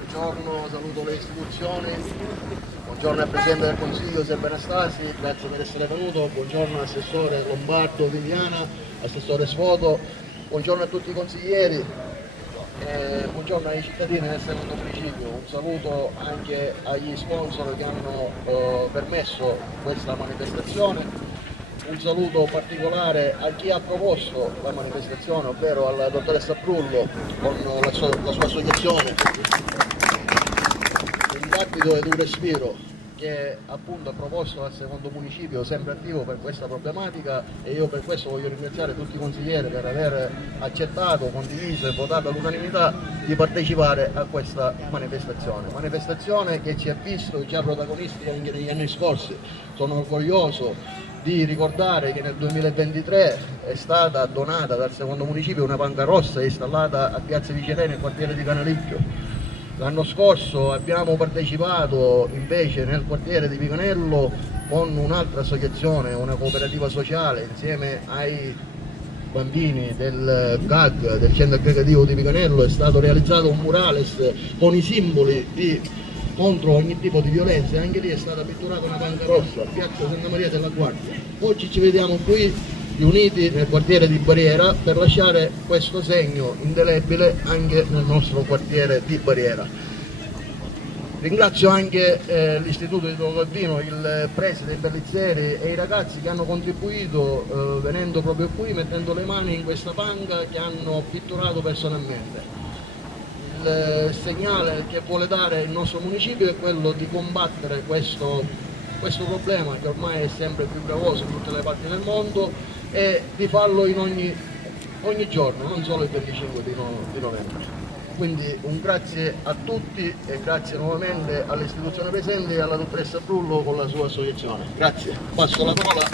Buongiorno, saluto le istituzioni, buongiorno al Presidente del Consiglio Sergio Anastasi, grazie per essere venuto, buongiorno Assessore Lombardo Viviana, Assessore Sfoto, buongiorno a tutti i consiglieri, buongiorno ai cittadini del secondo municipio, un saluto anche agli sponsor che hanno permesso questa manifestazione. Un saluto particolare a chi ha proposto la manifestazione, ovvero alla dottoressa Brullo con la sua associazione Un Battito ed un Respiro, che appunto ha proposto al secondo municipio, sempre attivo per questa problematica, e io per questo voglio ringraziare tutti i consiglieri per aver accettato, condiviso e votato all'unanimità di partecipare a questa manifestazione che ci ha visto già protagonisti anche negli anni scorsi. Sono orgoglioso di ricordare che nel 2023 è stata donata dal secondo municipio una panca rossa installata a Piazza Viceré nel quartiere di Canalicchio. L'anno scorso abbiamo partecipato invece nel quartiere di Picanello con un'altra associazione, una cooperativa sociale, insieme ai bambini del GAG, del centro aggregativo di Picanello. È stato realizzato un murales con i simboli contro ogni tipo di violenza, e anche lì è stata pitturata una panca rossa a Piazza Santa Maria della Guardia. Oggi ci vediamo qui riuniti nel quartiere di Barriera per lasciare questo segno indelebile anche nel nostro quartiere di Barriera. Ringrazio anche l'Istituto di Don Calvino, il preside Bellizzeri e i ragazzi che hanno contribuito venendo proprio qui, mettendo le mani in questa panca che hanno pitturato personalmente. Il segnale che vuole dare il nostro municipio è quello di combattere questo problema che ormai è sempre più gravoso in tutte le parti del mondo, e di farlo in ogni giorno, non solo il 25 di novembre. Quindi un grazie a tutti e grazie nuovamente alle istituzioni presenti e alla dottoressa Brullo con la sua associazione. Grazie. Passo la parola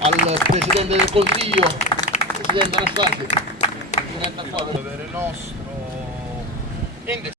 al Presidente del Consiglio, Presidente Anastasi. Dovere nostro